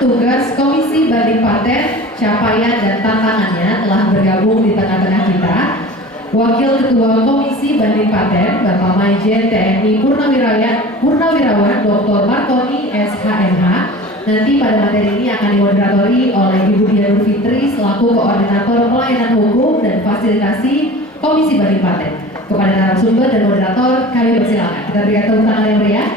tugas Komisi Banding Paten, capaian dan tantangannya telah bergabung di tengah-tengah kita. Wakil Ketua Komisi Banding Paten, Bapak Maijen TNI Purnawirawan Dr. Markoni SHMH. Nanti pada materi ini akan dimoderatori oleh Ibu Dian Nur Fitri selaku Koordinator Pelayanan Hukum dan Fasilitasi Komisi Banding Paten. Kepada narasumber dan moderator kami persilakan. Kita berikan tepuk tangan yang meriah.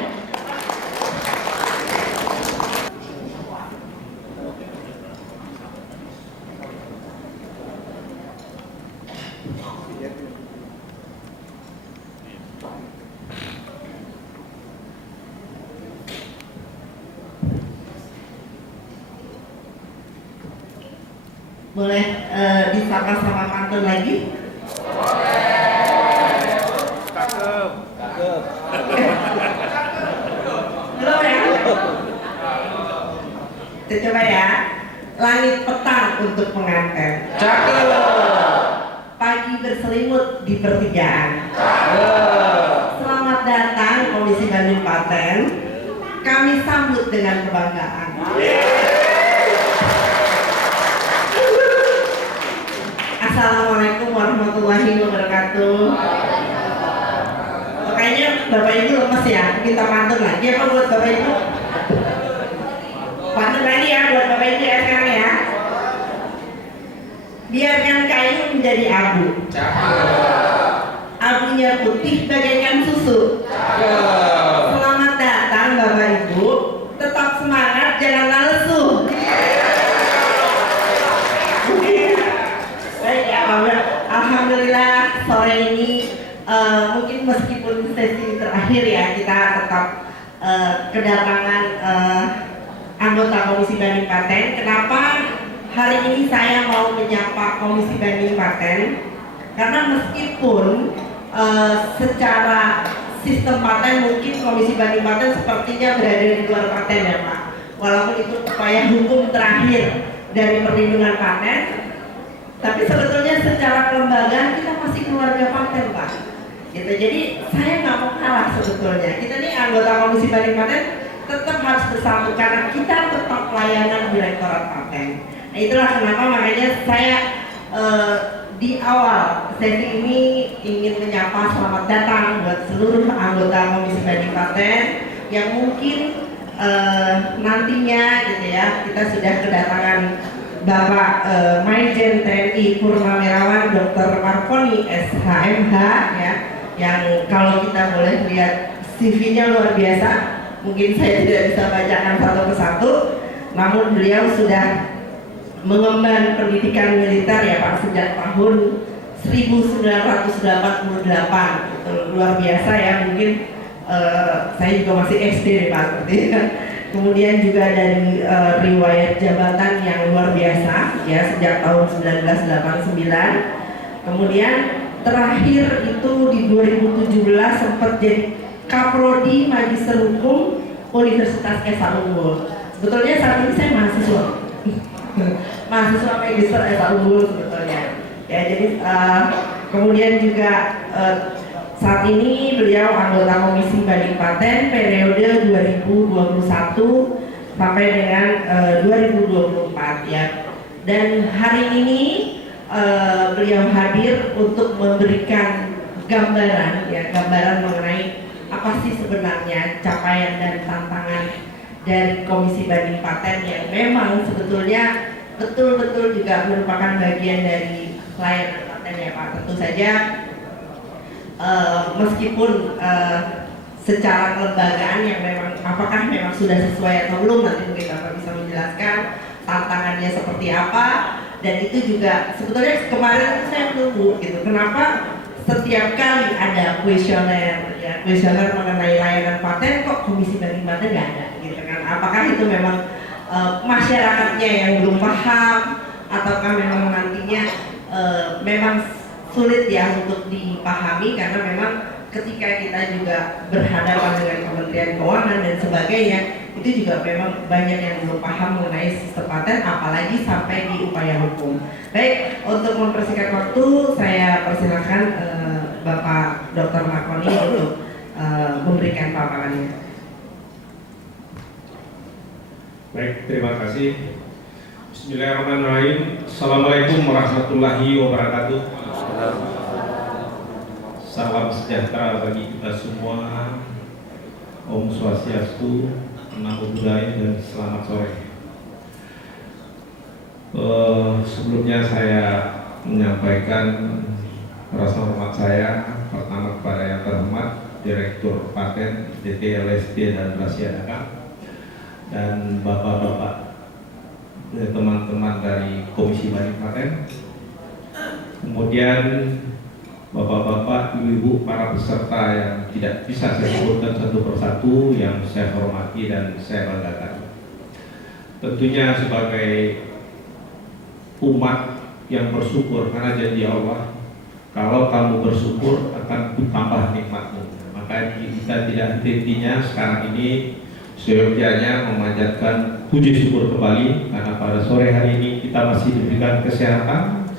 Boleh disapa sama pantun lagi? Cakep. Belum ya? Kita coba ya. Langit petang untuk pengantin. Cakep. Pagi berselimut di pertigaan. Cakep. Selamat datang Komisi Banding Paten. Kami sambut dengan kebanggaan. Assalamualaikum warahmatullahi wabarakatuh. Kayaknya Bapak Ibu lemes ya, kita pantun lagi apa buat Bapak Ibu? Pantun lagi ya buat Bapak Ibu ya sekarang ya. Biarkan kayu menjadi abu. Cakep. Abunya putih bagaikan susu. Cakep. Selamat datang Bapak Ibu. Tetap semangat, janganlah lesu. Baik ya, alhamdulillah sore ini mungkin meskipun sesi terakhir ya kita tetap kedatangan anggota Komisi Banding Paten. Kenapa hari ini saya mau menyapa Komisi Banding Paten? Karena meskipun secara sistem paten mungkin Komisi Banding Paten sepertinya berada di luar paten ya Pak. Walaupun itu upaya hukum terakhir dari perlindungan paten, tapi sebetulnya secara kelembagaan kita masih keluarga paten Pak. Gitu. Jadi saya nggak mau kalah sebetulnya. Kita nih anggota Komisi Banding Paten tetap harus bersatu karena kita tetap pelayanan Direktorat Paten. Nah itulah kenapa makanya saya di awal sesi ini ingin menyapa selamat datang buat seluruh anggota Komisi Banding Paten yang mungkin nantinya gitu ya kita sudah kedatangan Bapak Maijen TNI Purnawirawan Dr. Markoni SHMH ya, yang kalau kita boleh lihat CV-nya luar biasa. Mungkin saya tidak bisa bacakan satu persatu, namun beliau sudah mengemban pendidikan militer ya Pak sejak tahun 1988. Itu luar biasa ya, mungkin saya juga masih SD nih Pak seperti ya. Kemudian juga dari riwayat jabatan yang luar biasa ya sejak tahun 1989. Kemudian terakhir itu di 2017 sempat jadi Kaprodi Magister Hukum Universitas Esa Unggul. Sebetulnya saat ini saya mahasiswa Magister Esa Unggul sebetulnya. Ya jadi kemudian juga saat ini beliau anggota Komisi Banding Paten periode 2021 sampai dengan 2024 ya. Dan hari ini beliau hadir untuk memberikan gambaran mengenai apa sih sebenarnya capaian dan tantangan dari Komisi Banding Paten yang memang sebetulnya betul-betul juga merupakan bagian dari pelayanan paten ya Pak. Tentu saja meskipun secara kelembagaan yang memang apakah memang sudah sesuai atau belum, nanti mungkin Bapak bisa menjelaskan tantangannya seperti apa. Dan itu juga sebetulnya kemarin saya menunggu gitu, kenapa setiap kali ada kuesioner ya, kuesioner mengenai layanan paten kok Komisi Banding Paten nggak ada gitu kan. Apakah itu memang masyarakatnya yang belum paham ataukah memang nantinya memang sulit ya untuk dipahami, karena memang ketika kita juga berhadapan dengan Kementerian Keuangan dan sebagainya, itu juga memang banyak yang belum paham mengenai sistem paten, apalagi sampai di upaya hukum. Baik, untuk mempersingkat waktu, saya persilakan Bapak Dr. Markoni untuk memberikan paparannya. Baik, terima kasih. Bismillahirrahmanirrahim. Assalamualaikum warahmatullahi wabarakatuh. Salam sejahtera bagi kita semua. Om Swastiastu, Namo Buddhaya, dan selamat sore. Sebelumnya saya menyampaikan rasa hormat saya pertama kepada yang terhormat Direktur Paten PT LSD dan Rahasia Dagang, dan bapak-bapak teman-teman dari Komisi Banding Paten, kemudian bapak-bapak, ibu-ibu, para peserta yang tidak bisa saya sebutkan satu persatu yang saya hormati dan saya banggakan. Tentunya sebagai umat yang bersyukur, karena janji Allah, kalau kamu bersyukur akan ditambah nikmatmu. Maka kita tidak henti-hentinya sekarang ini seyogyanya memanjatkan puji syukur kembali, karena pada sore hari ini kita masih diberikan kesehatan,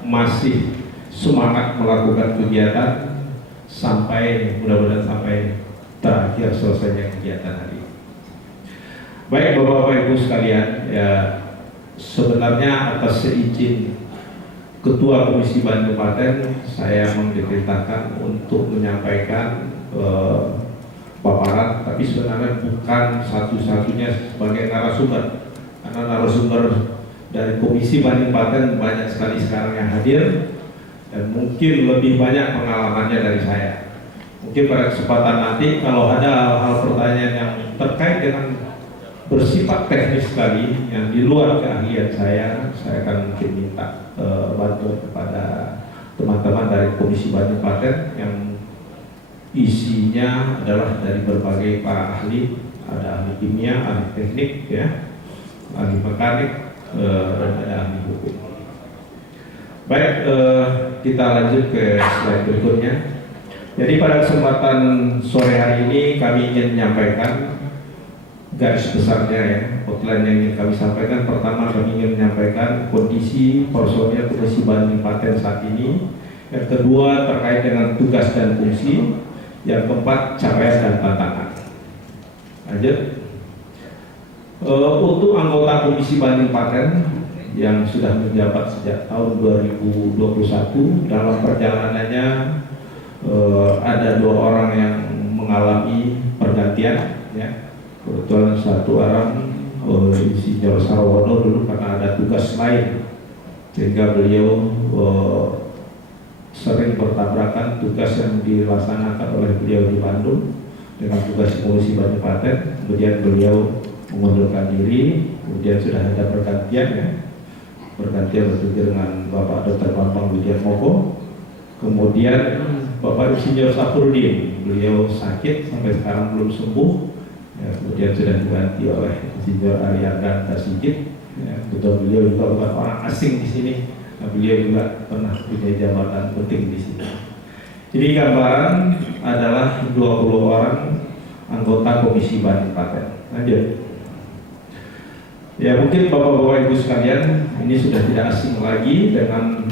masih semangat melakukan kegiatan sampai mudah-mudahan sampai terakhir selesainya kegiatan hari ini. Baik Bapak-Bapak Ibu sekalian, ya sebenarnya atas seizin Ketua Komisi Banding Paten, saya diperintahkan untuk menyampaikan paparan, tapi sebenarnya bukan satu-satunya sebagai narasumber, karena narasumber dari Komisi Banding Paten banyak sekali sekarang yang hadir, dan mungkin lebih banyak pengalamannya dari saya. Mungkin pada kesempatan nanti kalau ada hal-hal pertanyaan yang terkait dengan bersifat teknis sekali yang di luar keahlian saya akan mungkin minta bantuan kepada teman-teman dari Komisi Banding Paten yang isinya adalah dari berbagai para ahli, ada ahli kimia, ahli teknik, ya, ahli mekanik, dan ada ahli hukum. Baik, kita lanjut ke slide berikutnya. Jadi pada kesempatan sore hari ini kami ingin menyampaikan garis besarnya, ya, outline yang ingin kami sampaikan. Pertama, kami ingin menyampaikan kondisi personil Komisi Banding Paten saat ini. Yang kedua, terkait dengan tugas dan fungsi. Yang keempat, capaian dan tantangan. Lanjut. Untuk anggota Komisi Banding Paten yang sudah menjabat sejak tahun 2021, dalam perjalanannya ada 2 orang yang mengalami pergantian, ya. Kebetulan 1 orang Insinyur Sarwono dulu karena ada tugas lain, sehingga beliau sering bertabrakan tugas yang dilaksanakan oleh beliau di Bandung dengan tugas Komisi Banding Paten. Kemudian beliau mengundurkan diri, kemudian sudah ada pergantian, ya. Pergantian berpikir dengan Bapak Dr. Bambang Widiatmoko, kemudian Bapak Insinyur Safrudin, beliau sakit sampai sekarang belum sembuh, ya, kemudian sudah diganti oleh Insinyur Aryanda Sigit, ya, betul beliau juga bukan orang asing di sini, nah, beliau juga pernah punya jabatan penting di sini. Jadi gambaran adalah 20 orang anggota Komisi Banding Paten. Lanjut. Ya, mungkin Bapak-Bapak Ibu sekalian, ini sudah tidak asing lagi dengan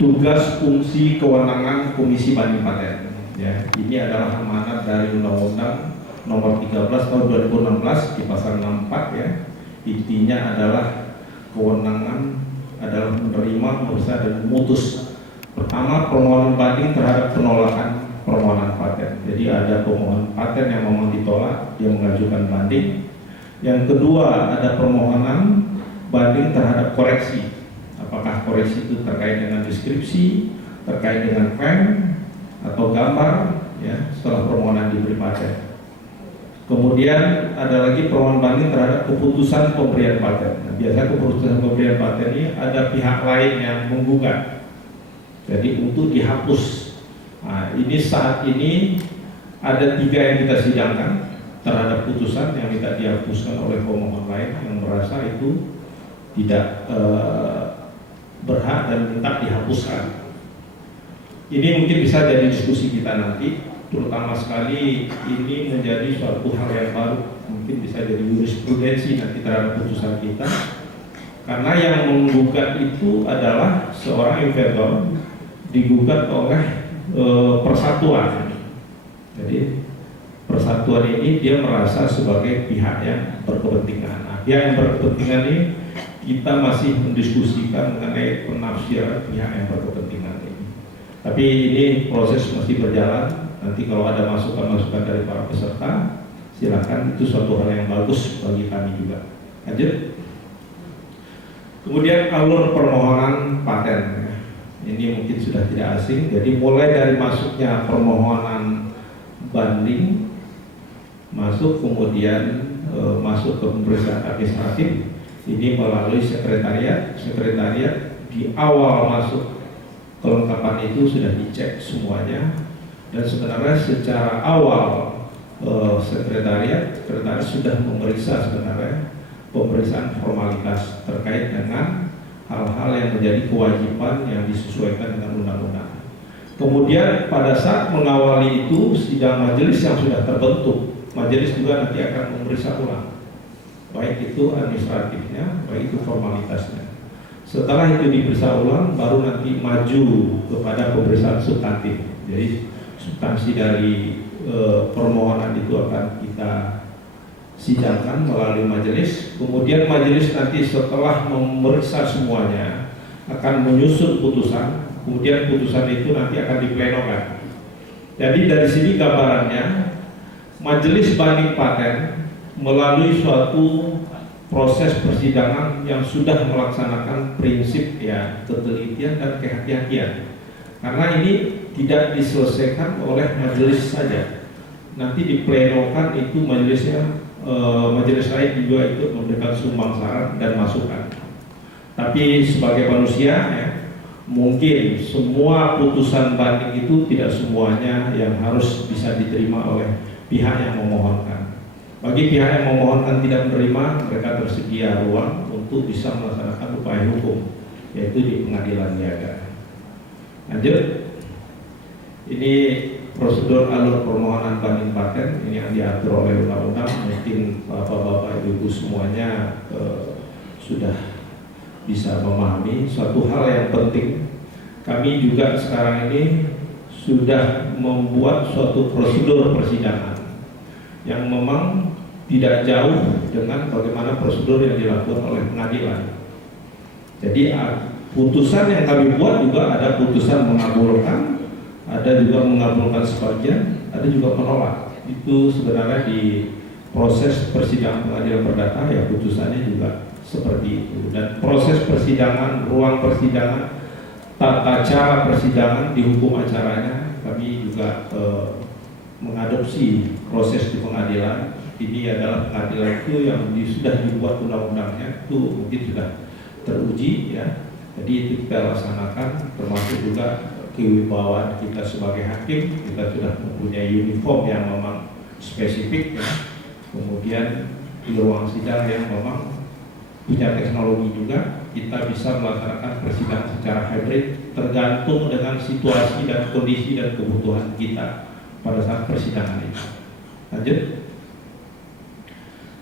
tugas, fungsi, kewenangan Komisi Banding Paten. Ya, ini adalah amanat dari Undang-Undang Nomor 13 Tahun 2016 di pasal 64, ya. Intinya adalah kewenangan adalah menerima, memeriksa, dan memutus. Pertama, permohonan banding terhadap penolakan permohonan paten. Jadi ada pemohon paten yang memang ditolak, dia mengajukan banding. Yang kedua, ada permohonan banding terhadap koreksi. Apakah koreksi itu terkait dengan deskripsi, terkait dengan frame atau gambar, ya, setelah permohonan diberi paten. Kemudian ada lagi permohonan banding terhadap keputusan pemberian paten. Nah, biasanya keputusan pemberian paten ini ada pihak lain yang menggugat, jadi untuk dihapus. Nah, ini saat ini ada 3 yang kita sidangkan terhadap putusan yang minta dihapuskan oleh pemohon lain yang merasa itu tidak berhak dan minta dihapuskan. Ini mungkin bisa jadi diskusi kita nanti, terutama sekali ini menjadi suatu hal yang baru, mungkin bisa jadi jurisprudensi nanti terhadap putusan kita, karena yang menggugat itu adalah seorang investor, digugat oleh persatuan. Jadi persatuan ini dia merasa sebagai pihak yang berkepentingan. Nah, pihak yang berkepentingan ini kita masih mendiskusikan mengenai penafsiran pihak yang berkepentingan ini. Tapi ini proses masih berjalan. Nanti kalau ada masukan-masukan dari para peserta, silakan, itu suatu hal yang bagus bagi kami juga. Lanjut. Kemudian alur permohonan paten. Ini mungkin sudah tidak asing. Jadi mulai dari masuknya permohonan banding, masuk kemudian masuk ke pemeriksaan administratif. Ini melalui sekretariat. Sekretariat di awal masuk kelengkapan itu sudah dicek semuanya. Dan sebenarnya secara awal sekretariat sudah memeriksa sebenarnya pemeriksaan formalitas terkait dengan hal-hal yang menjadi kewajiban yang disesuaikan dengan undang-undang. Kemudian pada saat mengawali itu sidang majelis yang sudah terbentuk, majelis juga nanti akan memeriksa ulang, baik itu administratifnya, baik itu formalitasnya. Setelah itu diperiksa ulang, baru nanti maju kepada pemeriksaan substantif. Jadi substansi dari permohonan itu akan kita sidangkan melalui majelis. Kemudian majelis nanti setelah memeriksa semuanya akan menyusun putusan. Kemudian putusan itu nanti akan diplenokan. Jadi dari sini gambarannya, majelis banding paten melalui suatu proses persidangan yang sudah melaksanakan prinsip ya ketelitian dan kehati-hatian. Karena ini tidak diselesaikan oleh majelis saja, nanti diplenokan itu majelisnya, majelis lain juga ikut memberikan sumbang saran dan masukan. Tapi sebagai manusia ya, mungkin semua putusan banding itu tidak semuanya yang harus bisa diterima oleh pihak yang memohonkan. Bagi pihak yang memohonkan tidak menerima, mereka tersedia ruang untuk bisa melaksanakan upaya hukum, yaitu di pengadilan niaga. Lanjut. Ini prosedur alur permohonan banding paten ini yang diatur oleh undang-undang. Mungkin bapak-bapak ibu semuanya sudah bisa memahami suatu hal yang penting. Kami juga sekarang ini sudah membuat suatu prosedur persidangan yang memang tidak jauh dengan bagaimana prosedur yang dilakukan oleh pengadilan. Jadi putusan yang kami buat juga ada putusan mengabulkan, ada juga mengabulkan sebagian, ada juga menolak. Itu sebenarnya di proses persidangan pengadilan perdata ya putusannya juga seperti itu. Dan proses persidangan, ruang persidangan, tata cara persidangan di hukum acaranya kami juga mengadopsi proses di pengadilan. Ini adalah pengadilan itu yang sudah dibuat undang-undangnya, itu mungkin sudah teruji ya. Jadi itu kita laksanakan, termasuk juga kewibawaan kita sebagai hakim. Kita sudah mempunyai uniform yang memang spesifik ya. Kemudian di ruang sidang yang memang punya teknologi juga, kita bisa melaksanakan persidangan secara hybrid tergantung dengan situasi dan kondisi dan kebutuhan kita pada saat persidangan itu. Lanjut.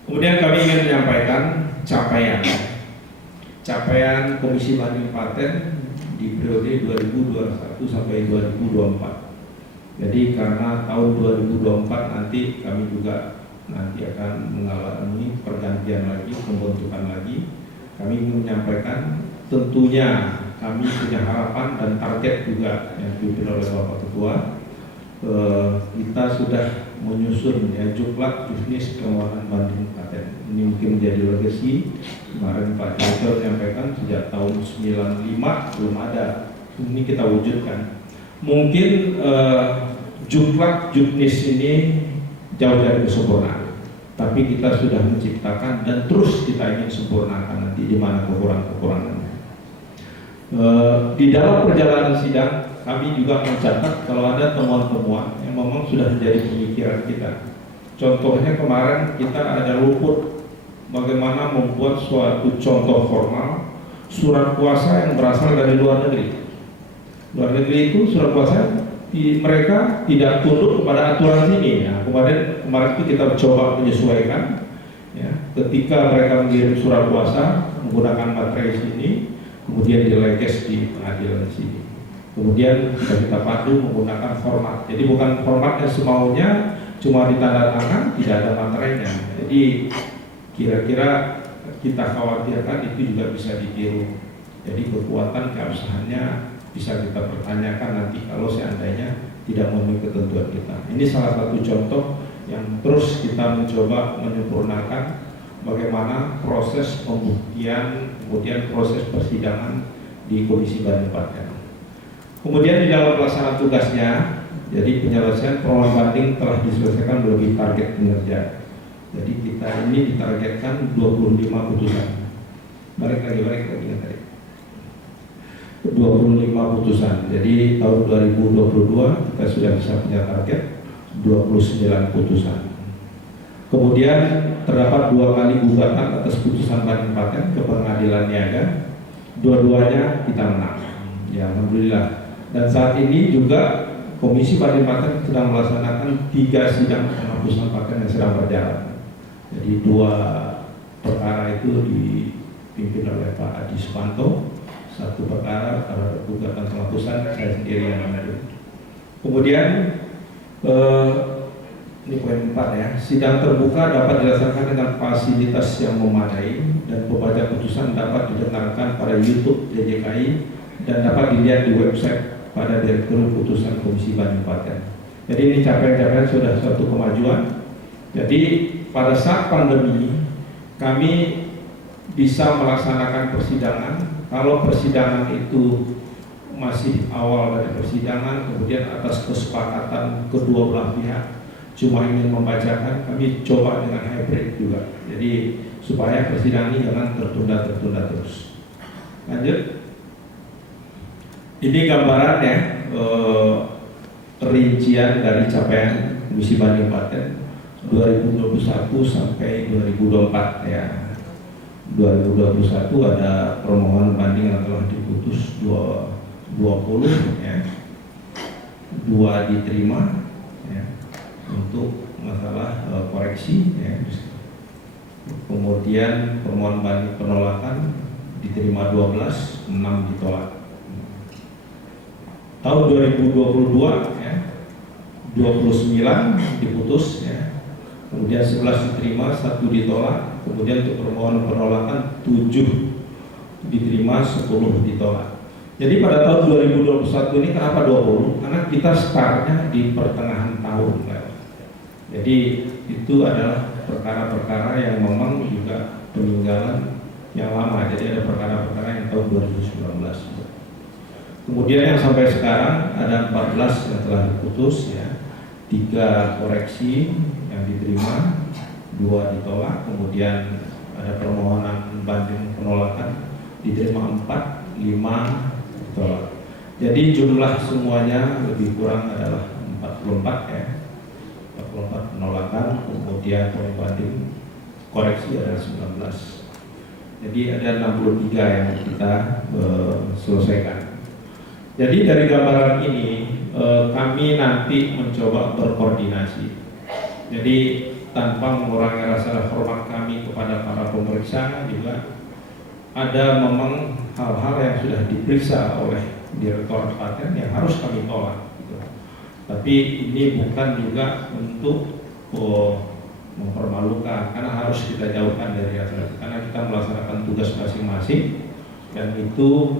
Kemudian kami ingin menyampaikan capaian Komisi Banding Paten di periode 2021 sampai 2024. Jadi karena tahun 2024 nanti kami juga akan mengalami pergantian lagi, pembentukan lagi. Kami ingin menyampaikan tentunya kami punya harapan dan target juga yang dipimpin oleh Bapak Ketua. Kita sudah menyusun ya juklak bisnis keuangan banding paten. Ini mungkin menjadi legacy. Kemarin Pak Direktur menyampaikan sejak tahun 95 belum ada. Ini kita wujudkan. Mungkin juklak juknis ini jauh dari kesempurnaan, tapi kita sudah menciptakan dan terus kita ingin sempurnakan nanti di mana kekurangan-kekurangannya. Di dalam perjalanan sidang kami juga mencatat kalau ada temuan-temuan yang memang sudah menjadi pemikiran kita. Contohnya kemarin kita ada luput bagaimana membuat suatu contoh formal surat kuasa yang berasal dari luar negeri. Luar negeri itu surat kuasa mereka tidak tunduk kepada aturan sini. Ya, kemarin itu kita coba menyesuaikan. Ya, ketika mereka mengirim surat kuasa menggunakan materai sini, kemudian dileges di pengadilan sini. Kemudian kita pandu menggunakan format. Jadi bukan format yang semaunya, cuma ditandatangan, tidak ada materainya. Jadi kira-kira kita khawatirkan itu juga bisa ditiru. Jadi kekuatan keabsahannya bisa kita pertanyakan nanti kalau seandainya tidak memenuhi ketentuan kita. Ini salah satu contoh yang terus kita mencoba menyempurnakan bagaimana proses pembuktian, kemudian proses persidangan di Komisi Banding Paten. Kemudian di dalam pelaksanaan tugasnya, jadi penyelesaian permohonan banding telah diselesaikan melebihi target kinerja. Jadi kita ini ditargetkan 25 putusan. Balik lagi ya tadi. 25 putusan. Jadi tahun 2022 kita sudah bisa punya target 29 putusan. Kemudian terdapat 2 kali gugatan atas putusan banding paten ke pengadilan niaga. Dua-duanya kita menang. Ya, alhamdulillah. Dan saat ini juga Komisi Banding Paten sedang melaksanakan 3 sidang penghapusan paten yang sedang berjalan. Jadi 2 perkara itu dipimpin oleh Pak Adi Supanto. 1 perkara terhadap gugatan penghapusan saya sendiri yang mengadu. Kemudian ini poin 4 ya. Sidang terbuka dapat dilaksanakan dengan fasilitas yang memadai dan pembaca putusan dapat didengarkan pada YouTube DJKI dan dapat dilihat di website pada Direktur Putusan Komisi Banding Paten. Jadi ini capaian-capaian sudah suatu kemajuan. Jadi pada saat pandemi kami bisa melaksanakan persidangan. Kalau persidangan itu masih awal dari persidangan, kemudian atas kesepakatan kedua belah pihak cuma ingin membacakan, kami coba dengan hybrid juga. Jadi supaya persidangan ini jangan tertunda terus. Lanjut. Ini gambarannya rincian dari capaian Komisi Banding Paten 2021 sampai 2024 ya. 2021 ada permohonan banding yang telah diputus 20 ya. 2 diterima ya, untuk masalah koreksi ya. Kemudian permohonan banding penolakan diterima 12, 6 ditolak. Tahun 2022 ya, 29 diputus ya. Kemudian 11 diterima, 1 ditolak. Kemudian untuk permohonan penolakan 7 diterima, 10 ditolak. Jadi pada tahun 2021 ini kenapa 20? Karena kita startnya di pertengahan tahun kan. Jadi itu adalah perkara-perkara yang memang juga peninggalan yang lama. Jadi ada perkara-perkara yang tahun 2019. Kemudian yang sampai sekarang ada 14 yang telah diputus ya. 3 koreksi yang diterima, 2 ditolak, kemudian ada permohonan banding penolakan diterima 4, 5 ditolak. Jadi jumlah semuanya lebih kurang adalah 44 ya. 44 penolakan, kemudian banding koreksi ada 19. Jadi ada 63 yang kita selesaikan. Jadi dari gambaran ini kami nanti mencoba berkoordinasi. Jadi tanpa mengurangi rasa hormat kami kepada para pemeriksa, juga ada memang hal-hal yang sudah diperiksa oleh Direktorat Paten yang harus kami tolak. Gitu. Tapi ini bukan juga untuk mempermalukan, karena harus kita jauhkan dari hasil, karena kita melaksanakan tugas masing-masing dan itu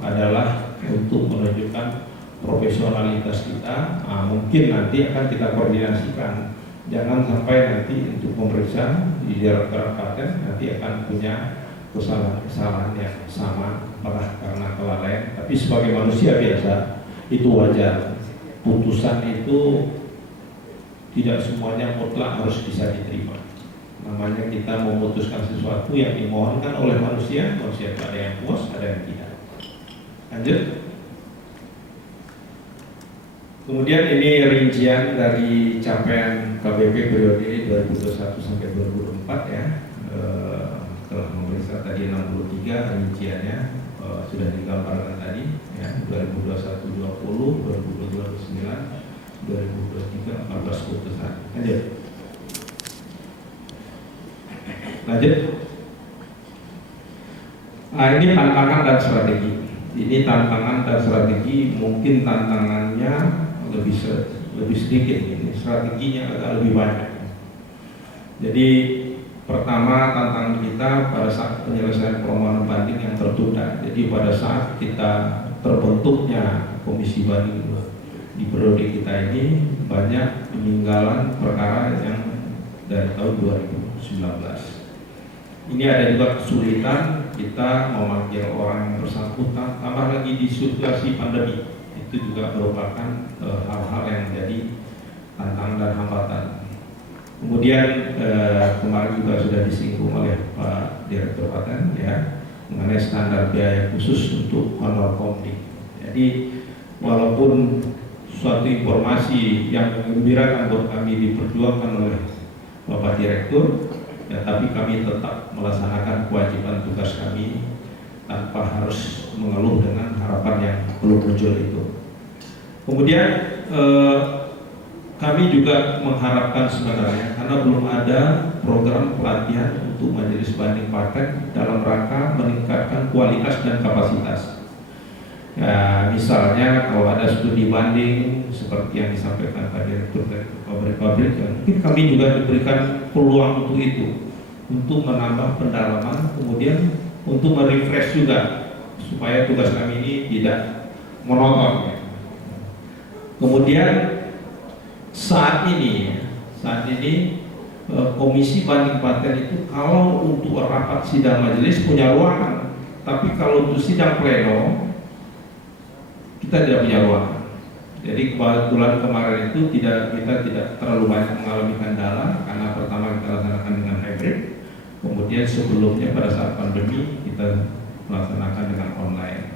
adalah untuk menunjukkan profesionalitas kita. Mungkin nanti akan kita koordinasikan. Jangan sampai nanti untuk pemeriksa di Direktorat Paten nanti akan punya kesalahan-kesalahan yang sama, apakah karena kelalaian. Tapi sebagai manusia biasa itu wajar. Putusan itu tidak semuanya mutlak harus bisa diterima. Namanya kita memutuskan sesuatu yang dimohonkan oleh manusia itu ada yang puas, ada yang tidak. Lanjut. Kemudian ini rincian dari capaian KBP periode ini 2021 sampai 2024 ya. Telah memeriksa tadi 63 rinciannya sudah digambarkan tadi ya. 2021 20, 2022 9, 2023 14 putusan. Lanjut. Ini tantangan dan strategi. Ini tantangan dan strategi, mungkin tantangannya lebih lebih sedikit, ini strateginya agak lebih banyak. Jadi pertama tantangan kita pada saat penyelesaian permohonan banding yang tertunda. Jadi pada saat kita terbentuknya komisi banding di periode kita ini banyak peninggalan perkara yang dari tahun 2019. Ini ada juga kesulitan kita memanggil orang yang bersangkutan, tambah lagi di situasi pandemi. Itu juga merupakan hal-hal yang menjadi tantangan dan hambatan. Kemudian kemarin juga sudah disinggung oleh Pak Direktur Paten ya mengenai standar biaya khusus untuk honor komdik. Jadi walaupun suatu informasi yang menggembirakan buat kami diperjuangkan oleh Bapak Direktur, ya, tapi kami tetap melaksanakan kewajiban tugas kami tanpa harus mengeluh dengan harapan yang belum muncul itu. Kemudian kami juga mengharapkan sebenarnya karena belum ada program pelatihan untuk majelis banding paten dalam rangka meningkatkan kualitas dan kapasitas. Ya, misalnya kalau ada studi banding seperti yang disampaikan Pak Direktur dari pabrik-pabrik, ya, mungkin kami juga diberikan peluang untuk itu, untuk menambah pendalaman, kemudian untuk merefresh juga supaya tugas kami ini tidak monoton. Ya. Kemudian saat ini komisi banding paten itu kalau untuk rapat sidang majelis punya ruangan, tapi kalau untuk sidang pleno kita tidak punya ruangan. Jadi kebetulan kemarin itu kita tidak terlalu banyak mengalami kendala karena pertama kita laksanakan dengan hybrid, kemudian sebelumnya pada saat pandemi kita melaksanakan dengan online.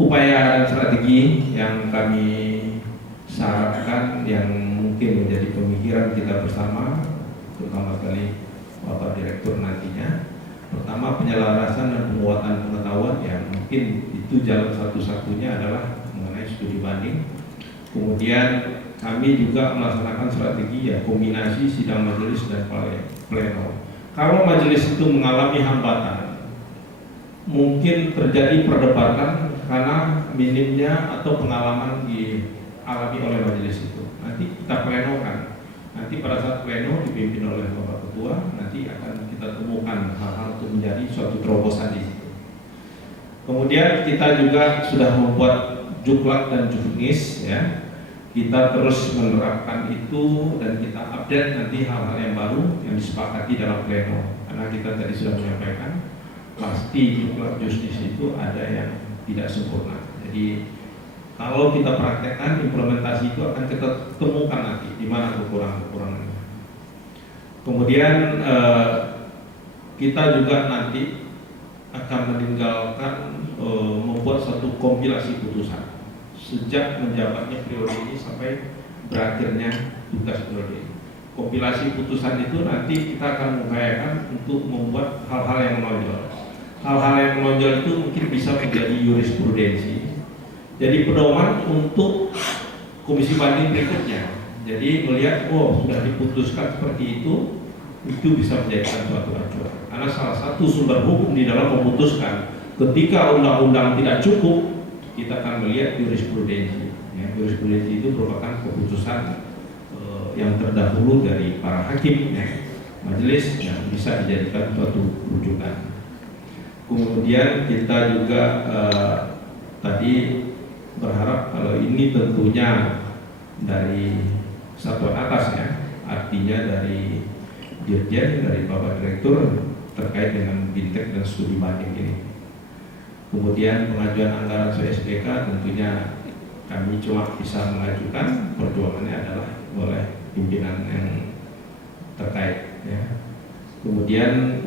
Upaya dan strategi yang kami syaratkan yang mungkin menjadi pemikiran kita bersama, terutama sekali Bapak Direktur nantinya. Pertama, penyelarasan dan penguatan pengetahuan yang mungkin itu jalan satu-satunya adalah mengenai studi banding. Kemudian kami juga melaksanakan strategi ya kombinasi sidang majelis dan pleno. Kalau majelis itu mengalami hambatan, mungkin terjadi perdebatan karena minimnya atau pengalaman dialami oleh majelis itu. Nanti kita plenokan. Nanti pada saat pleno dipimpin oleh Bapak Ketua, nanti akan kita temukan hal-hal untuk menjadi suatu terobosan di situ. Kemudian kita juga sudah membuat juklak dan juknis ya. Kita terus menerapkan itu dan kita update nanti hal-hal yang baru yang disepakati dalam pleno. Karena kita tadi sudah menyampaikan pasti juklak juknis itu ada yang tidak sempurna. Jadi kalau kita praktekkan implementasi itu akan kita temukan nanti di mana kekurangan-kekurangannya. Kemudian kita juga nanti akan meninggalkan membuat satu kompilasi putusan sejak menjabatnya periode ini sampai berakhirnya tugas periode ini. Kompilasi putusan itu nanti kita akan mengupayakan untuk membuat hal-hal yang menonjol. Hal-hal yang menonjol itu mungkin bisa menjadi jurisprudensi. Jadi pedoman untuk komisi banding berikutnya. Jadi melihat, sudah diputuskan seperti itu bisa menjadikan suatu acuan. Karena salah satu sumber hukum di dalam memutuskan ketika undang-undang tidak cukup, kita akan melihat jurisprudensi. Ya, jurisprudensi itu merupakan keputusan yang terdahulu dari para hakim, ya, majelis yang bisa dijadikan suatu rujukan. Kemudian kita juga tadi berharap kalau ini tentunya dari satuan atas ya, artinya dari dirjen, dari Bapak Direktur terkait dengan bintek dan studi banding ini. Kemudian pengajuan anggaran SPK tentunya kami cuma bisa mengajukan, perjuangannya adalah oleh pimpinan yang terkait ya. Kemudian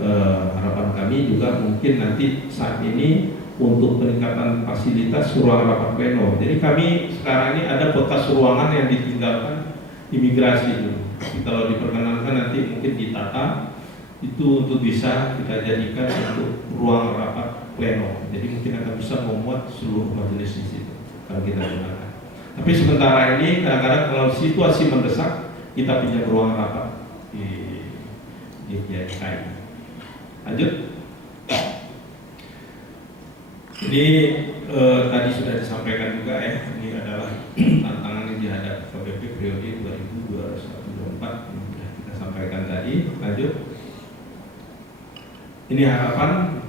harapan kami juga mungkin nanti saat ini untuk peningkatan fasilitas ruang rapat pleno. Jadi kami sekarang ini ada bekas ruangan yang ditinggalkan imigrasi. Jadi kalau diperkenankan nanti mungkin ditata itu untuk bisa kita jadikan untuk ruang rapat pleno. Jadi mungkin akan bisa memuat seluruh majelis di situ kalau kita gunakan. Tapi sementara ini kadang-kadang kalau situasi mendesak kita pinjam ruang rapat di GKI. Lanjut. Jadi tadi sudah disampaikan juga ya, ini adalah tantangan yang dihadapi periode 2021-2024 yang sudah kita sampaikan tadi. Lanjut. Ini harapan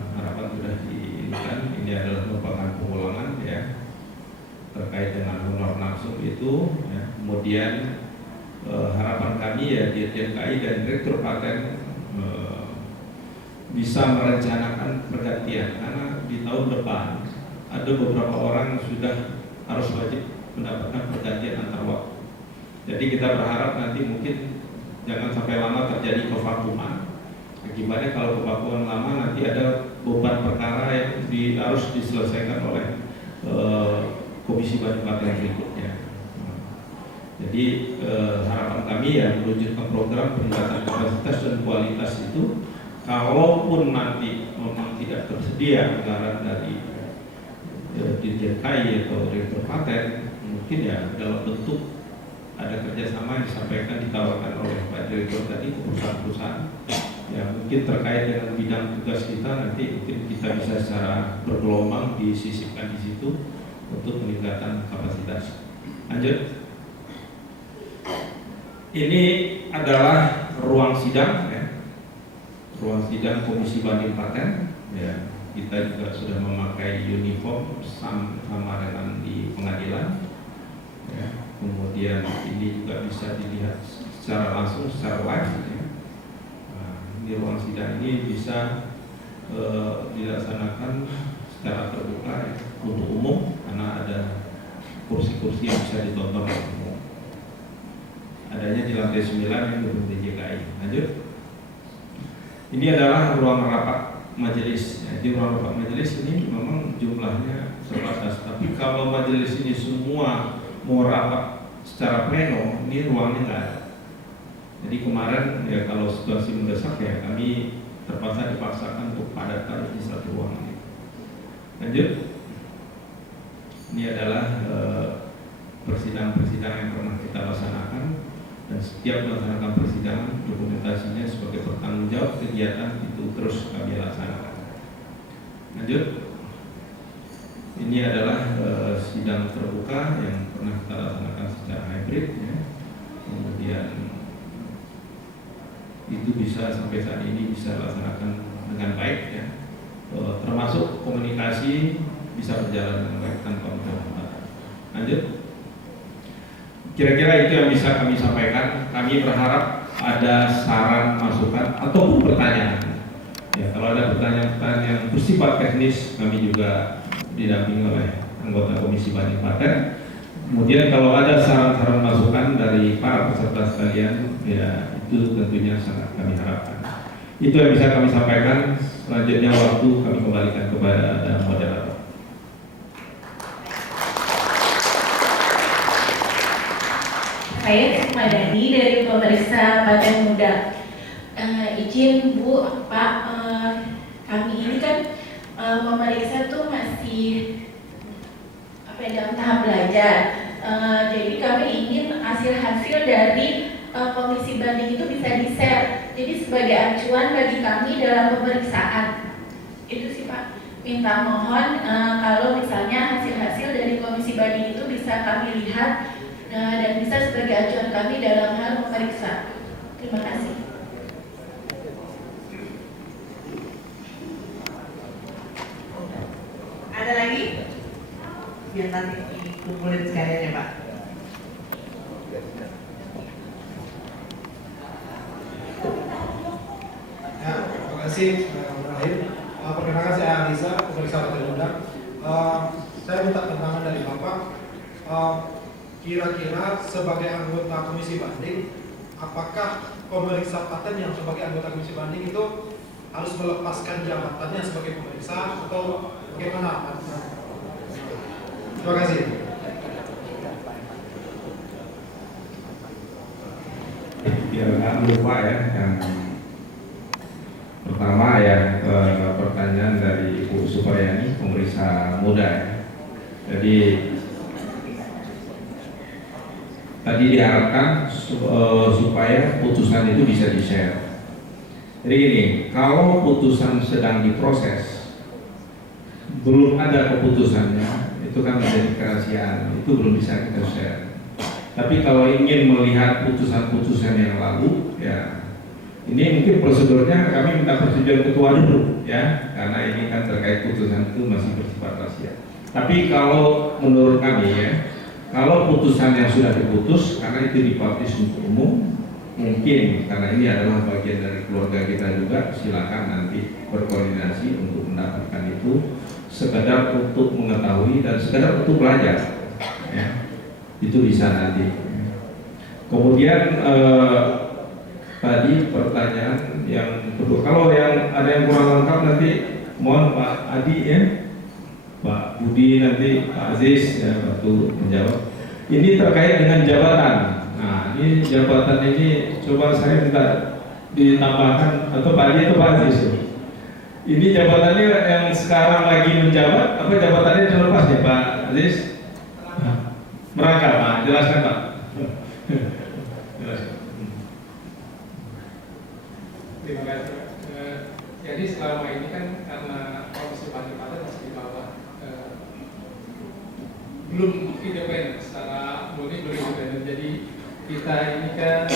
sudah diinginkan. Ini adalah merupakan pengulangan ya terkait dengan honor langsung itu. Ya. Kemudian harapan kami ya Dirjen KAI dan Direktur Paten bisa merencanakan pergantian karena di tahun depan ada beberapa orang yang sudah harus wajib mendapatkan pergantian antar waktu. Jadi kita berharap nanti mungkin jangan sampai lama terjadi kevakuman. Gimana kalau kevakuman lama nanti ada beban perkara yang harus diselesaikan oleh Komisi Banding Paten berikutnya. Jadi harapan kami ya meluncurkan program peningkatan kapasitas dan kualitas itu, kalaupun nanti memang tidak tersedia anggaran dari Dirjen KAI atau Direktur Paten, mungkin ya dalam bentuk ada kerjasama yang disampaikan ditawarkan oleh Pak Direktur tadi ke perusahaan-perusahaan ya mungkin terkait dengan bidang tugas kita, nanti mungkin kita bisa secara bergelombang disisipkan di situ untuk peningkatan kapasitas. Lanjut. Ini adalah ruang sidang ya. Ruang sidang Komisi Banding Paten ya. Kita juga sudah memakai uniform sama dengan di pengadilan ya. Kemudian ini juga bisa dilihat secara langsung, secara live ya. Nah, ini ruang sidang ini bisa dilaksanakan secara terbuka ya, untuk umum karena ada kursi-kursi yang bisa ditonton oleh umum. Adanya di lantai 9 yang gedung DJKI. Lanjut. Ini adalah ruang rapat majelis. Di ruang rapat majelis ini memang jumlahnya terbatas. Tapi kalau majelis ini semua mau rapat secara pleno, ini ruangnya nggak ada. Jadi kemarin ya kalau situasi mendesak ya kami terpaksa dipaksakan untuk padatkan di satu ruang ini. Lanjut. Ini adalah persidangan-persidangan yang pernah kita laksanakan, dan setiap melaksanakan persidangan dokumentasinya sebagai bertanggung jawab kegiatan itu terus kami laksanakan. Lanjut. Ini adalah sidang terbuka yang pernah kita laksanakan secara hybrid ya. Kemudian itu bisa sampai saat ini bisa laksanakan dengan baik ya. Termasuk komunikasi bisa berjalan dengan baik tanpa hambatan. Lanjut. Kira-kira itu yang bisa kami sampaikan. Kami berharap ada saran, masukan ataupun pertanyaan. Ya, kalau ada pertanyaan-pertanyaan yang bersifat teknis, kami juga didampingi oleh anggota Komisi Banding Paten. Kemudian kalau ada saran-saran masukan dari para peserta sekalian, ya itu tentunya sangat kami harapkan. Itu yang bisa kami sampaikan. Selanjutnya waktu kami kembalikan kepada moderator. Saya Madani dari Pemeriksa Paten Muda. Izin Bu, Pak, kami ini kan memeriksa tuh masih dalam tahap belajar. Jadi kami ingin hasil-hasil dari komisi banding itu bisa di-share. Jadi sebagai acuan bagi kami dalam pemeriksaan. Itu sih Pak. Minta mohon kalau misalnya hasil-hasil dari komisi banding itu bisa kami lihat dan bisa sebagai acuan kami dalam hal memeriksa. Terima kasih. Ada lagi? Biar nanti dikumpulin sekalian ya Pak. Ya, terima kasih. Perkenalkan saya Alisa, pemeriksa Paten Muda. Saya minta keterangan dari Bapak. Kira-kira sebagai anggota komisi banding, apakah pemeriksa paten yang sebagai anggota komisi banding itu harus melepaskan jabatannya sebagai pemeriksa atau bagaimana? Terima kasih. Biar nggak lupa ya, yang pertama ya pertanyaan dari Ibu Supriyani, pemeriksa muda ya. Jadi tadi diharapkan supaya putusan itu bisa di-share. Jadi gini, kalau putusan sedang diproses, belum ada keputusannya, itu kan menjadi kerahasiaan, itu belum bisa kita share. Tapi kalau ingin melihat putusan-putusan yang lalu, ya ini mungkin prosedurnya kami minta persetujuan ketua dulu, ya, karena ini kan terkait putusan itu masih bersifat rahasia. Tapi kalau menurut kami ya, kalau putusan yang sudah diputus karena itu dipublish untuk umum, mungkin karena ini adalah bagian dari keluarga kita juga, silakan nanti berkoordinasi untuk mendapatkan itu, sekedar untuk mengetahui dan sekedar untuk belajar, ya, itu bisa nanti. Kemudian tadi pertanyaan yang kedua, kalau yang ada yang kurang lengkap nanti mohon Pak Adi ya, Pak Budi nanti Pak Aziz ya bantu menjawab. Ini terkait dengan jabatan. Nah, ini jabatan ini coba saya minta ditambahkan atau Pak Adi atau Pak Aziz. Ini jabatannya yang sekarang lagi menjabat, apa jabatannya terlepas ya Pak Aziz? Merangkap Pak, jelaskan Pak. Jelaskan. Terima kasih. Jadi selama ini kan karena Komisi Banding Paten masih di bawah, belum independen secara murni, belum independen. Jadi kita ini kan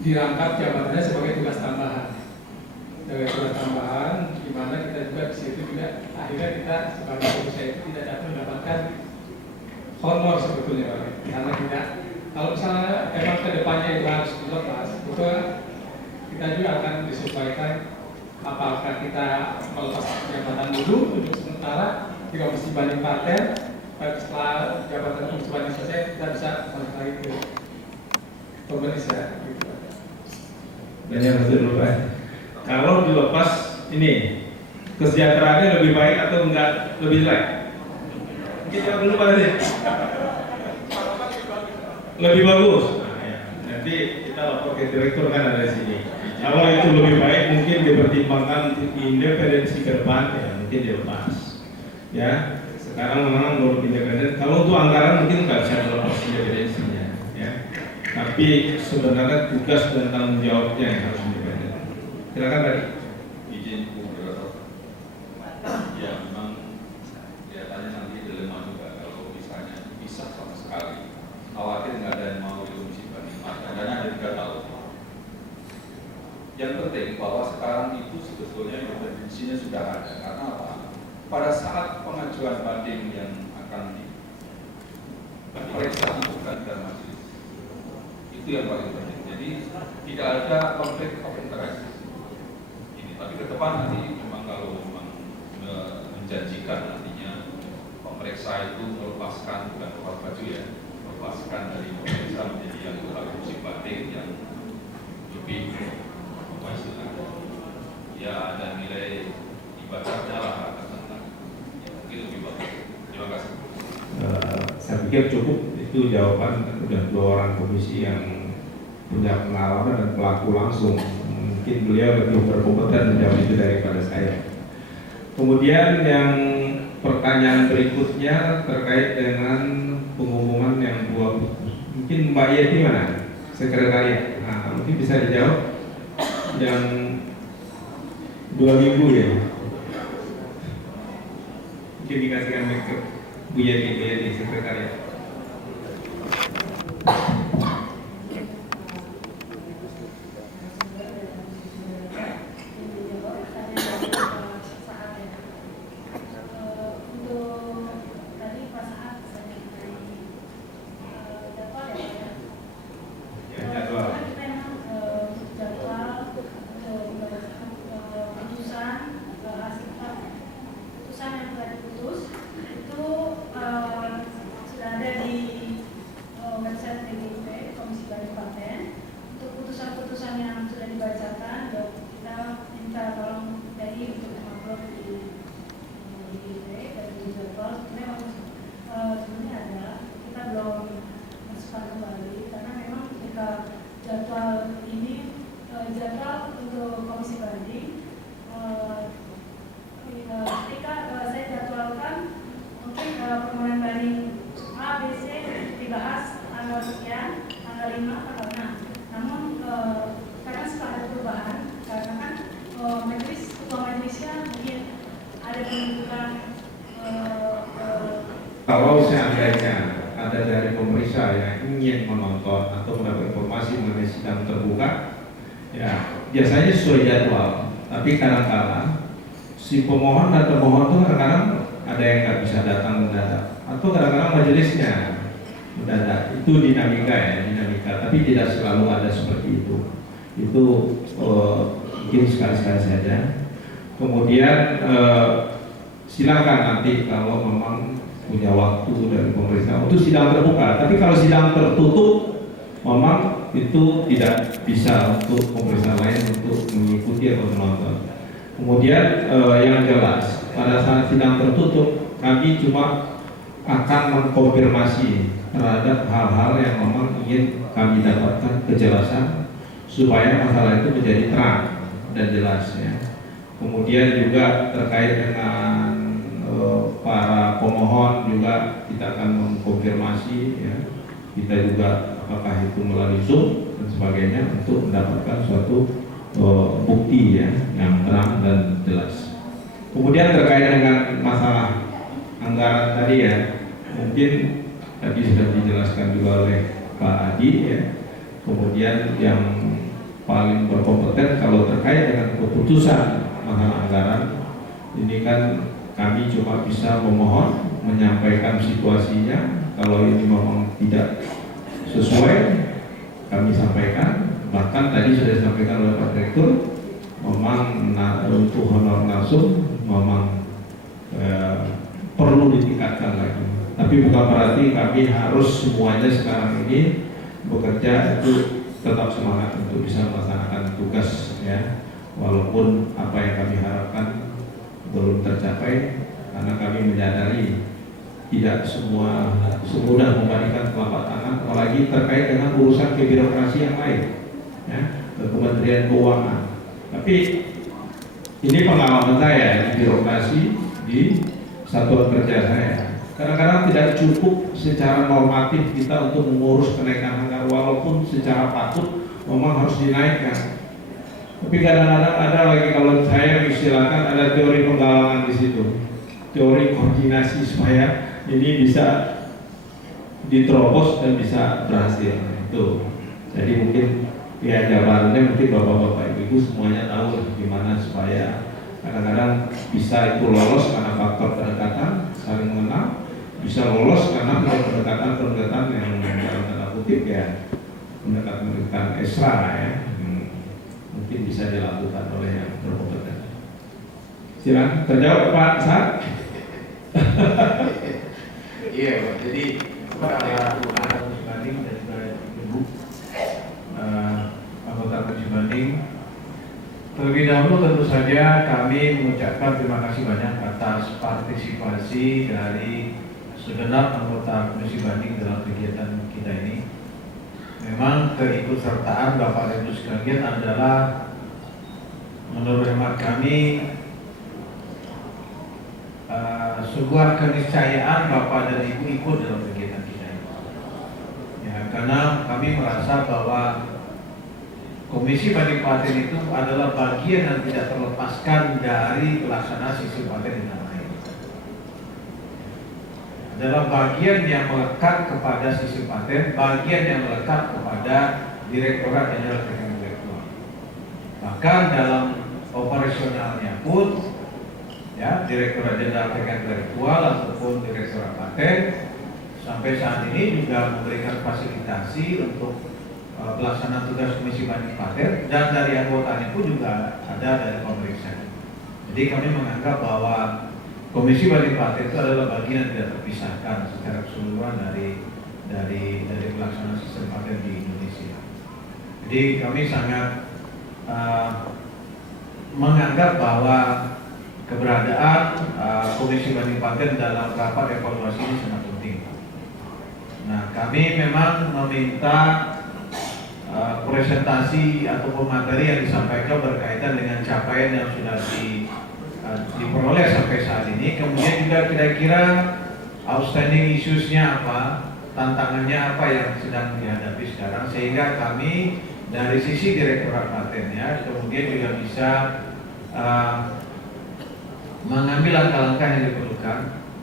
dirangkap jabatannya sebagai tugas tambahan. Sebagai tugas tambahan, di mana kita juga di situ juga akhirnya kita sebagai komisi itu tidak dapat mendapatkan honor sebetulnya Pak. Karena tidak, kalau misalnya memang kedepannya itu harus dilepas, itu kita juga akan disesuaikan apakah kita melepas jabatan dulu untuk sementara di Komisi Banding Paten, setelah jabatan Komisi Banding selesai kita bisa balik lagi ke pemerintah gitu. Dan yang dulu Pak, kalau dilepas ini kesejahteraannya lebih baik atau enggak lebih jelek? Kita dulu Pak Aziz. Lebih bagus. Nah, ya. Nanti kita lapor ke direktur kan ada di sini. Kalau itu lebih baik mungkin dipertimbangkan independensi ke depan ya mungkin dilepas. Ya, sekarang memang belum independen. Kalau untuk anggaran mungkin nggak bisa dilepas independensinya. Ya, tapi sebenarnya tugas dan tanggung jawabnya yang harus independen. Silakan tadi. Izin Bung Moderator. Ya memang kelihatannya nanti dilema juga kalau misalnya bisa sama sekali. Khawatir nggak ada yang mau di Komisi Banding Paten. Dan ada 3 tahun. Yang penting bahwa sekarang itu sebetulnya independensinya sudah ada. Karena apa? Pada saat pengajuan banding yang akan diperiksa bukan dalam majelis, itu yang paling penting. Jadi tidak ada konflik of interest. Ini tapi ke depan nanti memang kalau memang menjanjikan nantinya pemeriksa itu melepaskan, bukan lepas baju ya, melepaskan dari pemeriksa menjadi yang komisi banding yang lebih ya ada nilai ibadahnya lah tentang mungkin lebih bagus. Terima kasih. Saya pikir cukup itu jawaban. Sudah 2 orang komisi yang punya pengalaman dan pelaku langsung. Mungkin beliau lebih berkompeten menjawab itu daripada saya. Kemudian yang pertanyaan berikutnya terkait dengan pengumuman yang 2 mungkin Mbak Yeti mana? Sekretariat. Nah, mungkin bisa dijawab. Yang 2 minggu ya. Mungkin dikasihkan mic ke Bu Yeti sekretariat. Kalau seandainya ada dari pemeriksa yang ingin menonton atau mendapat informasi mengenai sidang terbuka, ya biasanya sesuai jadwal. Tapi kadang-kadang si pemohon dan termohon itu kadang-kadang ada yang nggak bisa datang mendadak, atau kadang-kadang majelisnya mendadak. Itu dinamika, tapi tidak selalu ada seperti itu. Itu mungkin sekali-sekali saja. Kemudian silakan nanti kalau memang punya waktu dari pemerintah untuk sidang terbuka. Tapi kalau sidang tertutup, memang itu tidak bisa untuk pemerintah lain untuk mengikuti atau menonton. Kemudian yang jelas pada saat sidang tertutup, kami cuma akan mengkonfirmasi terhadap hal-hal yang memang ingin kami dapatkan kejelasan supaya masalah itu menjadi terang dan jelas ya. Kemudian juga terkait dengan para pemohon juga kita akan mengkonfirmasi ya. Kita juga apakah itu melalui Zoom dan sebagainya untuk mendapatkan suatu bukti ya yang terang dan jelas. Kemudian terkait dengan masalah anggaran tadi ya, mungkin tadi sudah dijelaskan juga oleh Pak Adi ya. Kemudian yang paling berkompeten kalau terkait dengan keputusan masalah anggaran ini kan kami cuma bisa memohon menyampaikan situasinya. Kalau ini memang tidak sesuai kami sampaikan. Bahkan tadi sudah disampaikan oleh Pak Direktur, memang untuk honor narsum memang perlu ditingkatkan lagi. Tapi bukan berarti kami harus semuanya sekarang ini bekerja itu tetap semangat untuk bisa melaksanakan tugas ya. Walaupun apa yang kami harapkan belum tercapai, karena kami menyadari tidak semua semudah memberikan telapak tangan, apalagi terkait dengan urusan kebirokrasi yang lain ya, ke Kementerian Keuangan. Tapi ini pengalaman saya di birokrasi di satuan kerja saya. Kadang-kadang tidak cukup secara normatif kita untuk mengurus kenaikan anggaran, walaupun secara patut memang harus dinaikkan. Tapi kadang-kadang ada lagi, kalau saya istilahkan ada teori penggalangan di situ, teori koordinasi supaya ini bisa diterobos dan bisa berhasil. Itu. Jadi mungkin ya jawabannya mungkin bapak-bapak ibu semuanya tahu gimana supaya kadang-kadang bisa itu lolos karena faktor kedekatan, saling mengenal, bisa lolos karena pendekatan yang dalam tanda kutip ya pendekatan ekstra ya. Mungkin bisa dilakukan oleh yang berkompeten. Silakan terjawab Pak Sat. Iya, jadi para komisi banding dan juga ibu anggota komisi banding, terlebih dahulu tentu saja kami mengucapkan terima kasih banyak atas partisipasi dari segenap anggota komisi banding dalam kegiatan kita ini. Memang keikutsertaan Bapak dan Ibu sekalian adalah menurut hemat kami sebuah keniscayaan Bapak dan Ibu ikut dalam kegiatan kita ini. Ya, karena kami merasa bahwa Komisi Banding Paten itu adalah bagian yang tidak terlepaskan dari pelaksanaan sistem paten di tanah air. Adalah bagian yang melekat kepada sistem paten, bagian yang melekat kepada Direktorat Jenderal Kekayaan Intelektual. Bahkan dalam operasionalnya pun, ya, Direktorat Jenderal Kekayaan Intelektual ataupun Direktorat Paten sampai saat ini juga memberikan fasilitasi untuk pelaksanaan tugas Komisi Banding Paten, dan dari anggotanya pun juga ada dari pemeriksaan. Jadi kami menganggap bahwa Komisi Banding Paten itu adalah bagian yang tidak terpisahkan secara keseluruhan dari pelaksanaan sistem paten di Indonesia. Jadi kami sangat menganggap bahwa keberadaan Komisi Banding Paten dalam rapat evaluasi ini sangat penting. Nah, kami memang meminta presentasi ataupun materi yang disampaikan berkaitan dengan capaian yang sudah diperoleh sampai saat ini. Kemudian juga kira-kira outstanding issues-nya apa, tantangannya apa yang sedang dihadapi sekarang, sehingga kami dari sisi Direktorat Patennya kemudian juga bisa mengambil langkah-langkah yang diperlukan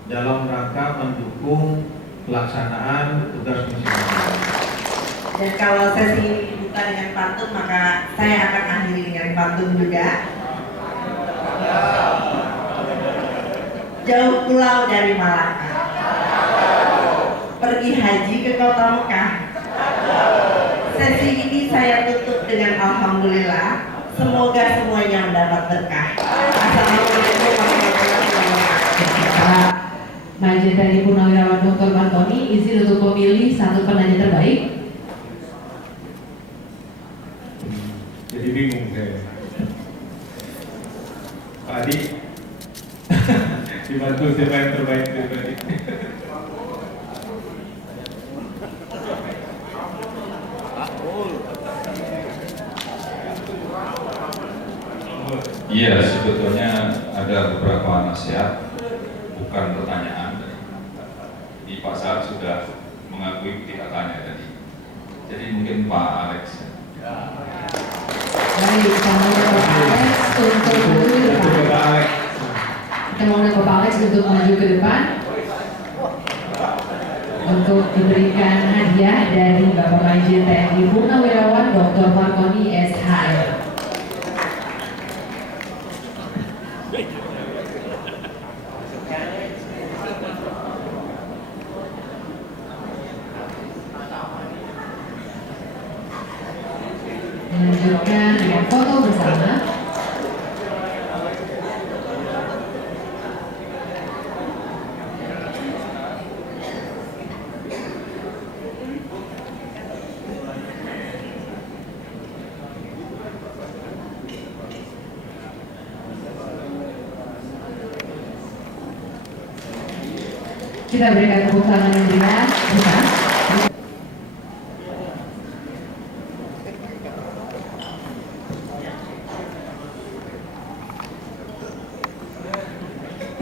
dalam rangka mendukung pelaksanaan tugas Komisi Banding. Dan kalau sesi ini dibuka dengan pantun, maka saya akan akhiri dengan pantun juga. Jauh pulau dari Malaka, pergi haji ke kota Mekah. Sesi ini saya tutup dengan alhamdulillah. Semoga semuanya mendapat berkah. Assalamualaikum warahmatullahi wabarakatuh. Pak Majen TNI Purnawirawan Dr. Martoni, izin untuk memilih satu penanya terbaik. Jadi bingung saya. Pak Adi, dibantu siapa yang terbaik dari tadi? Iya, sebetulnya ada beberapa nasihat, bukan pertanyaan. Di Pak Saad sudah mengakui tidak tanya tadi. Jadi mungkin Pak Alex. Baik, kami Bapak Alex untuk maju ke depan. Kita mohon Bapak Alex untuk maju ke depan untuk diberikan hadiah dari Bapak Majen TNI Purnawirawan Dr. Martoni SHM. Melanjutkan dengan foto bersama. Kita berikan tepuk tangan yang meriah.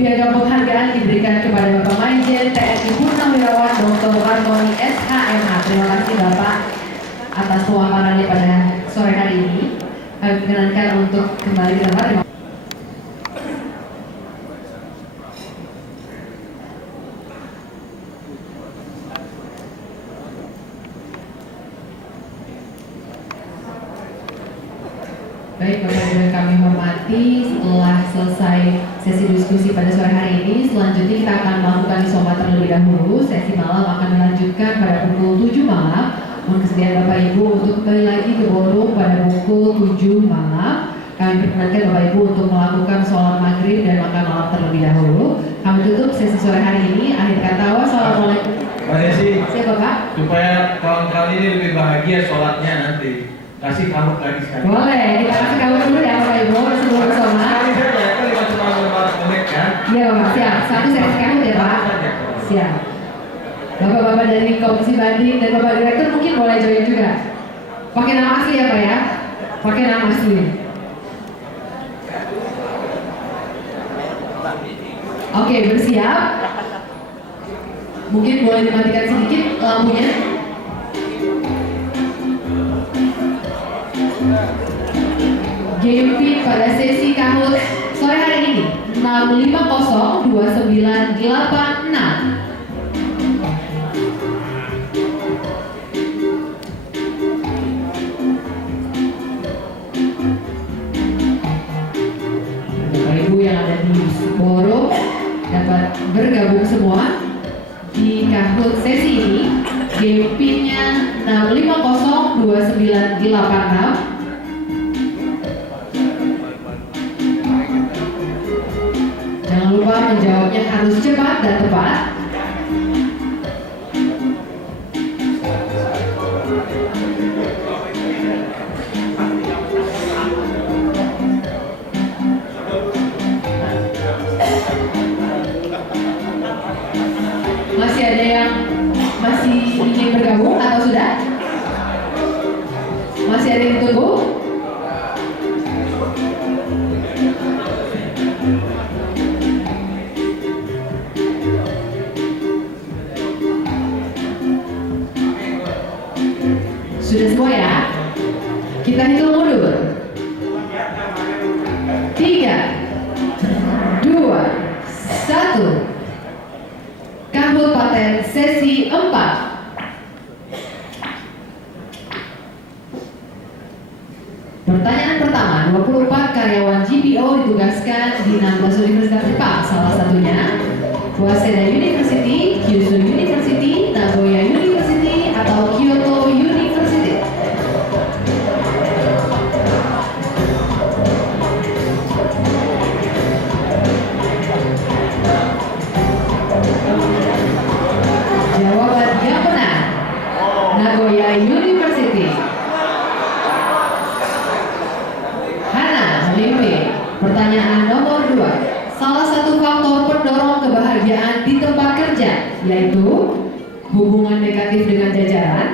Piagam penghargaan diberikan kepada Bapak Majen TNI Purnawirawan Dr. Martoni SHMH. Terima kasih Bapak atas pemaparannya pada sore hari ini. Kami perkenankan untuk kembali ke tempat. Baik, Bapak Ibu yang kami hormati, setelah selesai sesi diskusi pada sore hari ini, selanjutnya kita akan melakukan isoman terlebih dahulu. Sesi malam akan dilanjutkan pada pukul 7 malam. Mohon kesediaan Bapak Ibu untuk kembali lagi ke ballroom pada pukul 7 malam. Kami perkenankan Bapak Ibu untuk melakukan sholat maghrib dan makan malam terlebih dahulu. Kami tutup sesi sore hari ini. Akhir kata, wassalamualaikum. Mbak Desi, Siapa Pak? supaya kawan-kawan ini lebih bahagia sholatnya nanti, kasih kamu lagi sekali. Boleh, kita kasih kamu dulu ya Bapak Ibu sebelum sholat. Sekali saja, kan 5 menit kan? Iya Bapak, siap. Satu sesi kamu ya Pak. Siap. Bapak-bapak dari Komisi Banding dan Bapak Direktur mungkin boleh join juga. Pakai nama asli ya Pak ya? Pakai nama asli. Oke, bersiap. Mungkin boleh dimatikan sedikit lampunya. Game pin pada sesi kahut sore hari ini 6502986. Bapak Ibu yang ada di ballroom dapat bergabung semua di kahut sesi ini. Game pinnya 6502986. Jangan lupa menjawabnya harus cepat dan tepat. Masih ada yang masih ingin bergabung atau sudah? Masih ada yang tunggu? Pertanyaan pertama, 24 karyawan GPO ditugaskan di 16 universitas Jepang, salah satunya Waseda University, Kyushu University, Nagoya University, atau Kyoto University. Jawaban yang benar, Nagoya University. Hana memimpin. Pertanyaan nomor 2. Salah satu faktor pendorong kebahagiaan di tempat kerja yaitu hubungan negatif dengan jajaran,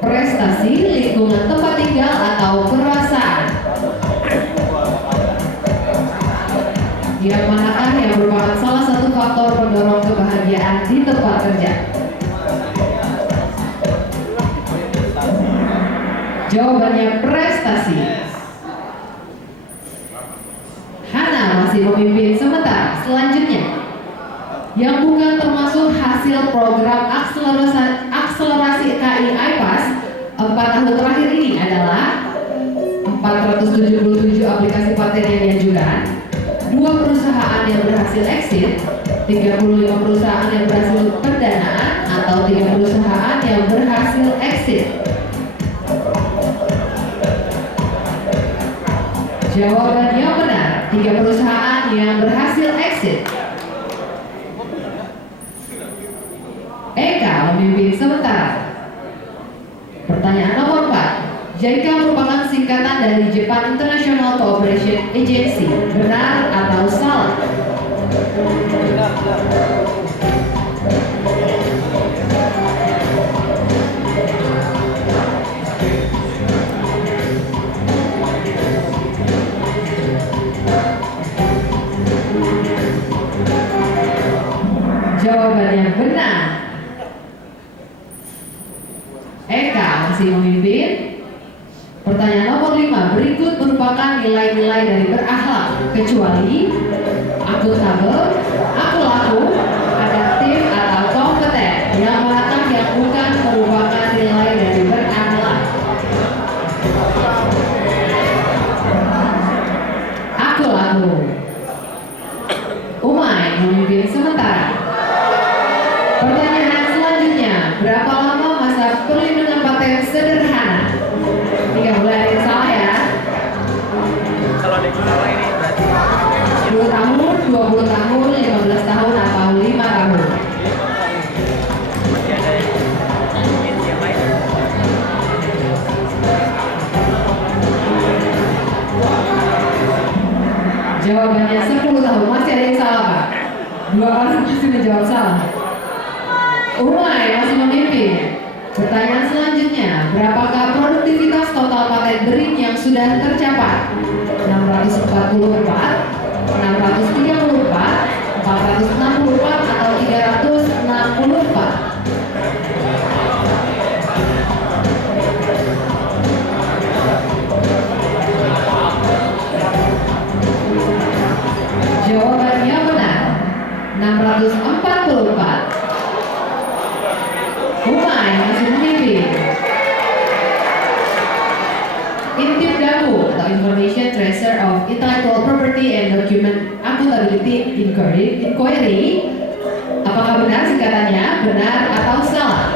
prestasi, lingkungan tempat tinggal, atau perasaan. Yang manakah yang merupakan salah satu faktor pendorong kebahagiaan di tempat kerja? Jawabannya prestasi. Hana masih memimpin sementara. Selanjutnya, yang bukan termasuk hasil program akselerasi KI IPAS 4 tahun terakhir ini adalah 477 aplikasi paten yang diajukan, 2 perusahaan yang berhasil exit, 35 perusahaan yang berhasil pendanaan, atau 3 perusahaan yang berhasil exit. Jawaban yang benar, 3 perusahaan yang berhasil exit. Eka memimpin sementara. Pertanyaan nomor 4. JICA merupakan singkatan dari Japan International Cooperation Agency. Benar atau salah? Jawabannya benar. Eka masih memimpin. Pertanyaan nomor 5. Berikut merupakan nilai-nilai dari berakhlak kecuali akuntabel, aku laku, adaptif, atau kompeten. Yang manakah yang bukan merupakan nilai dari berakhlak? Aku laku. Umay memimpin sementara. Pertanyaan selanjutnya, berapa lama masa perlindungan paten sederhana? 3 bulan yang salah ya. Kalau ada salah ini berarti 10 tahun, 20 tahun, 15 tahun, atau 5 tahun. masih ada yang lain. Jawabannya 10 tahun. Masih ada yang salah Pak? 2 orang masih menjawab salah. Umay masih memimpin. Pertanyaan selanjutnya, berapakah produktivitas total paten BRIN yang sudah tercapai? 644, 634, 464, atau 364? Jawabannya benar, 644. Umay masih memimpin. Intip Damu atau Information Tracer of Intellectual Property and Document Accountability Inquiry. Apakah benar singkatannya? Benar atau salah?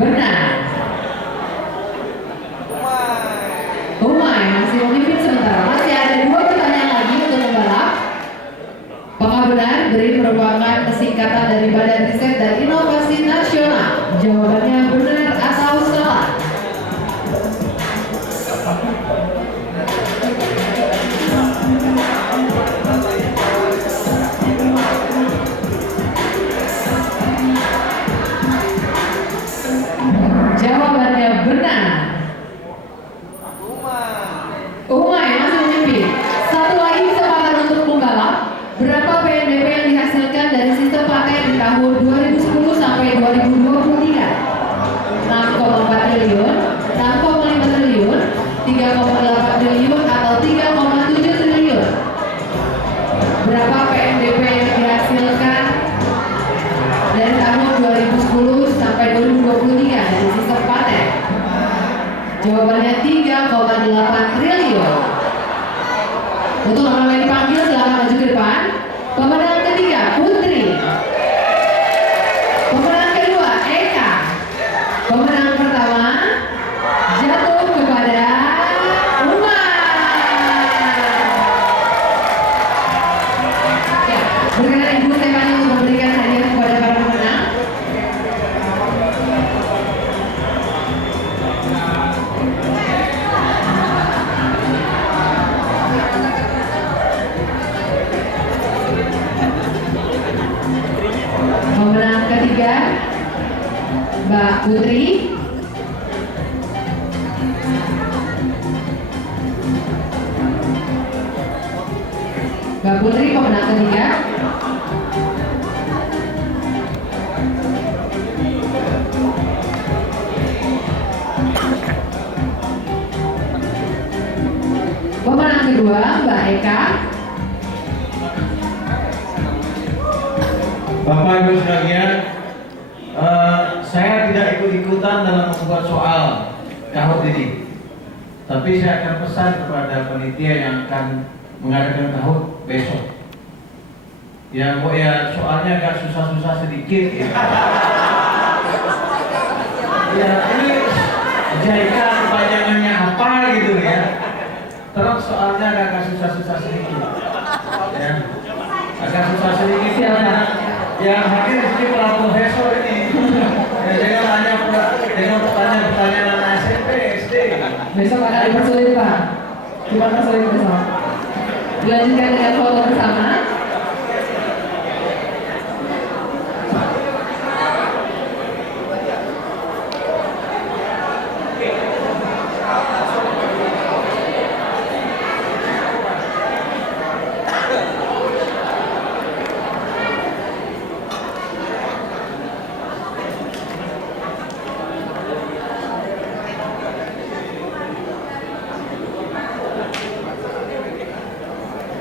Benar. Umay masih memimpin sementara. Masih ada 2 pertanyaan lagi untuk membalap. Apakah benar BRIN merupakan singkatan dari Badan Riset dan Inovasi Nasional? Jawabannya benar atau salah? Jawabannya benar. Umay masih memimpin. Satu lagi kesempatan untuk pembalap. Berapa PNBP yang dihasilkan dari sistem paten di tahun 2010 sampai Untuk nama yang dipanggil silakan maju ke depan. Pemenang ketiga Putri. Pemenang kedua Eka. Pemenang pertama jatuh kepada Umar. Ya, berkenan Ibu Stefani untuk memberikan hadiah kepada para pemenang. Pemenang ketiga Mbak Putri. Mbak Putri pemenang ketiga. Pemenang kedua Mbak Eka. Bapak Ibu sekalian, saya tidak ikut-ikutan dalam membuat soal kahut ini, tapi saya akan pesan kepada panitia yang akan mengadakan kahut besok. Ya, kok ya soalnya agak susah-susah sedikit ya. Ya, ini JIK kepanjangannya apa gitu ya. Terus soalnya agak susah-susah sedikit. Ya, agak susah sedikit ya. Yang hadir di sini para profesor ini. Ya, jangan pertanyaan anak SMP, SD. Besok akan dipersulit Pak. Dipersulit besok. Dilanjutkan dengan foto bersama.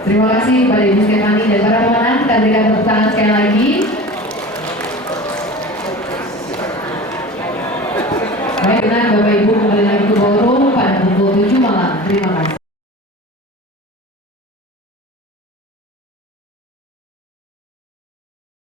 Terima kasih kepada Ibu Stefani dan para pemenang. Kita berikan tepuk tangan sekali lagi. Baik, benar Bapak Ibu kembali lagi ke ballroom pada pukul 7 malam. Terima kasih.